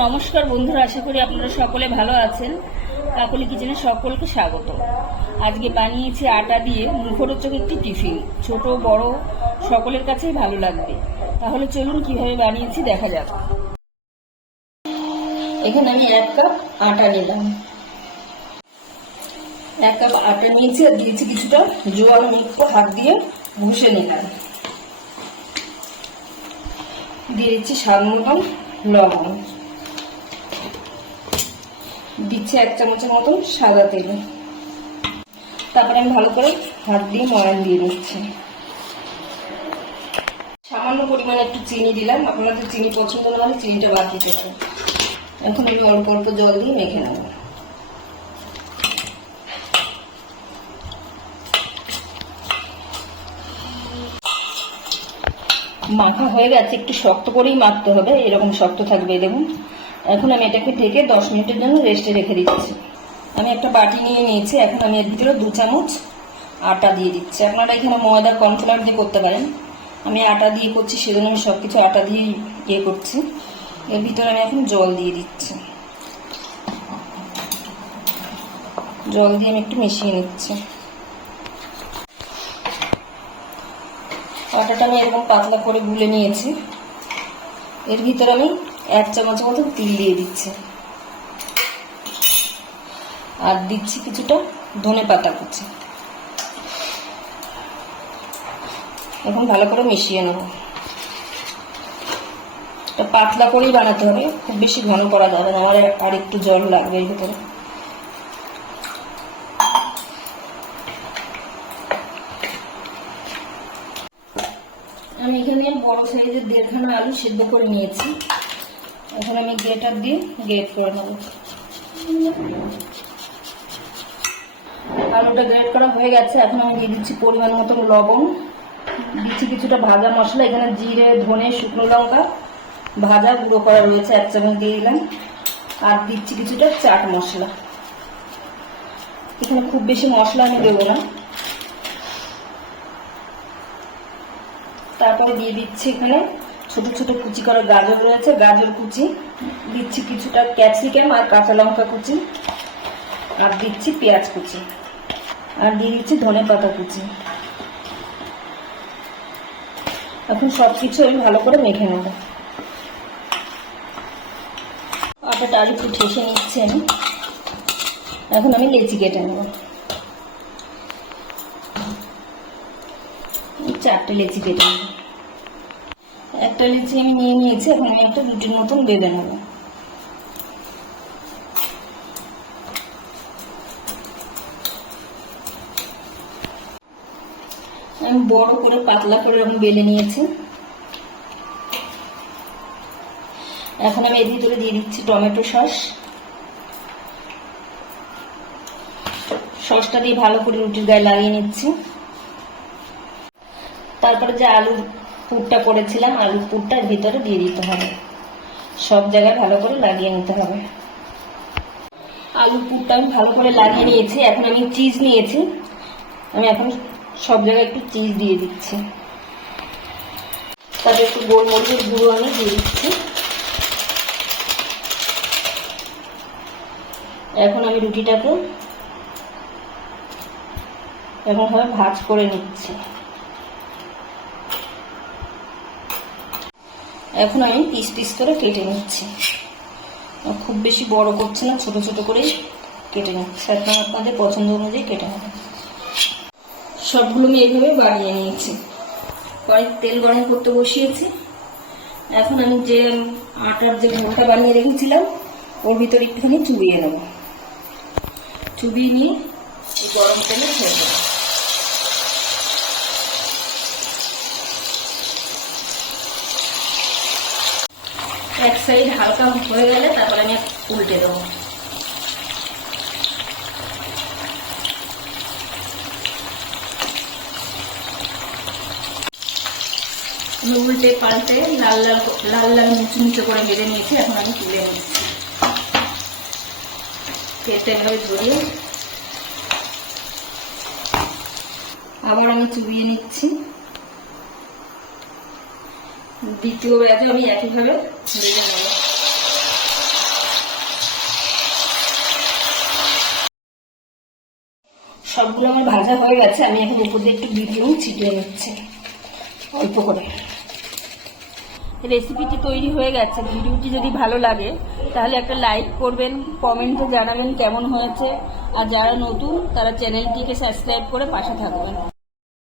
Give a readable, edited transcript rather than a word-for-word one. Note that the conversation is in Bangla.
নমস্কার বন্ধুরা, আশা করি আপনারা সকলে ভালো আছেন। কাকলি কিচেনে সকলকে স্বাগত। আজকে বানিয়েছি আটা দিয়ে মুখরোচক একটি টিফিন। ছোট বড় সকলের কাছেই ভালো লাগবে। তাহলে চলুন কিভাবে বানিয়েছি দেখা যাক। এখানে আমি 1 কাপ আটা নিলাম। 1 কাপ আটা নিয়েছি আর দিয়েছি কিছুটা জোয়ান, একটু হাত দিয়ে ঘষে নিলাম। দিয়ে দিচ্ছি স্বাদ মতন লবণ, দিচ্ছি 1 চামচের মতন সাদা তেল। তারপরে আমি ভালো করে হাত দিয়ে ময়ান দিয়ে নিচ্ছি। সামান্য পরিমাণে একটু চিনি দিলাম, আপনাদের চিনি পছন্দ না হলে চিনিটা বাদ দিতে পারেন। এখন আমি অল্প অল্প জল দিয়ে মেখে নেব। মাখা হয়ে গেছে, একটু শক্ত করেই মাখতে হবে, এরকম শক্ত থাকবে দেখুন। এখন আমি এটাকে ঢেকে 10 মিনিটের জন্য রেস্টে রেখে দিচ্ছি। আমি একটা বাটি নিয়ে নিয়েছি। এখন আমি এর ভিতরে 2 চামচ আটা দিয়ে দিচ্ছি। আপনারা এখানে ময়দা কর্নফ্লাওয়ার দিয়ে করতে পারেন, আমি আটা দিয়ে করছি, সেজন্য আমি সবকিছু আটা দিয়ে করছি। এর ভিতরে আমি এখন জল দিয়ে দিচ্ছি। জল দিয়ে আমি একটু মিশিয়ে নিচ্ছি। আটাটা আমি এরকম পাতলা করে গুলে নিয়েছি। এর ভিতরে আমি 1 চামচের মতো তিল দিয়ে দিচ্ছি আর দিচ্ছি কিছুটা ধনেপাতা কুচি। এখন ভালো করে মিশিয়ে নেব। এটা পাতলা করেই বানাতে হবে, খুব বেশি ঘন করা যাবে না, আমার আর একটু জল লাগবে এর ভিতরে। আমি এখানে বড় সাইজের 1.5 খানা আলু সিদ্ধ করে নিয়েছি। এখন আমি গ্রেটার দিয়ে গ্রেট করে নেব। আলুটা গ্রেট করা হয়ে গেছে। এখন আমি দিয়ে দিচ্ছি পরিমাণ মতন লবণ, দিচ্ছি কিছুটা ভাজা মশলা, এখানে জিরে, ধনে, শুকনো লঙ্কা ভাজা গুঁড়ো করা রয়েছে 1 চামচ দিয়ে দিলাম। আর দিচ্ছি কিছুটা চাট মশলা। এখানে খুব বেশি মশলা আমি দেবো না। তারপরে দিয়ে দিচ্ছি এখানে ছোট ছোট কুচি করা গাজর রয়েছে, গাজর কুচি দিচ্ছি, কিছুটা ক্যাপসিকাম আর কাঁচা লঙ্কা কুচি, আর দিচ্ছি পেঁয়াজ কুচি, আর দিয়ে দিচ্ছি ধনেপাতা কুচি। এখন সবকিছু আমি ভালো করে মেখে নেব। আটাটা আর একটু ঠেসে নিচ্ছি আমি। এখন আমি লেচি কেটে নেব। 4টে লেচি কেটে নেব। একটা লেচি আমি নিয়ে নিয়েছি। এখন আমি একটা রুটির মতন বেঁধে নেব। আমি বড় করে পাতলা করে আমি বেলে নিয়েছি। এখন আমি এর ভিতরে দিয়ে দিচ্ছি টমেটো সস। সসটা দিয়ে ভালো করে রুটির গায়ে লাগিয়ে নিচ্ছি। তারপরে যে আলুর পুরটা করেছিলাম, আলুর পুরটা এর ভিতরে দিয়ে দিতে হবে। সব জায়গায় ভালো করে লাগিয়ে নিতে হবে। আলুর পুরটা আমি ভালো করে লাগিয়ে নিয়েছি। এখন আমি চিজ নিয়েছি, আমি এখন সব জায়গায় একটু চিজ দিয়ে দিচ্ছি। তারপরে একটু গোলমরিচের গুঁড়ো আমি দিয়ে দিচ্ছি। এখন আমি রুটিটাকে এখন ভাঁজ করে নিচ্ছি। এখন আমি পিস পিস করে কেটে নিচ্ছি। খুব বেশি বড় করছি না, ছোট ছোট করেই কেটে নিচ্ছি। আপনাদের পছন্দ অনুযায়ী কেটে নেব। সবগুলো আমি এইভাবে বানিয়ে নিয়েছি। কড়াইতে তেল গরম করতে বসিয়েছি। এখন আমি যে আটার যে ঘোলটা বানিয়ে রেখেছিলাম ওর ভিতরে একটুখানি চুবিয়ে নেব। চুবিয়ে নিয়ে গরম তেলে ছেড়ে দেবো। এক সাইড হালকা হয়ে গেলে তারপরে আমি উল্টে দেবো। আমি উল্টে পাল্টে লাল লাল লাল লাল মুচু মুচু করে বেঁধে নিয়েছি। এখন আমি তুলে নিচ্ছি। তেলটা এভাবে ঝরিয়ে আবার আমি চুবিয়ে নিচ্ছি। দ্বিতীয় ব্যাচে আমি একইভাবে ভেজে নেব। সবগুলো আমার ভাজা হয়ে গেছে, আমি এখন উপর দিয়ে একটু বিট নুন ছিটিয়ে নিচ্ছি অল্প করে। রেসিপিটি তৈরি হয়ে গেছে। ভিডিওটি যদি ভালো লাগে তাহলে একটা লাইক করবেন, কমেন্টে জানাবেন কেমন হয়েছে, আর যারা নতুন তারা চ্যানেলটিকে সাবস্ক্রাইব করে পাশে থাকবেন।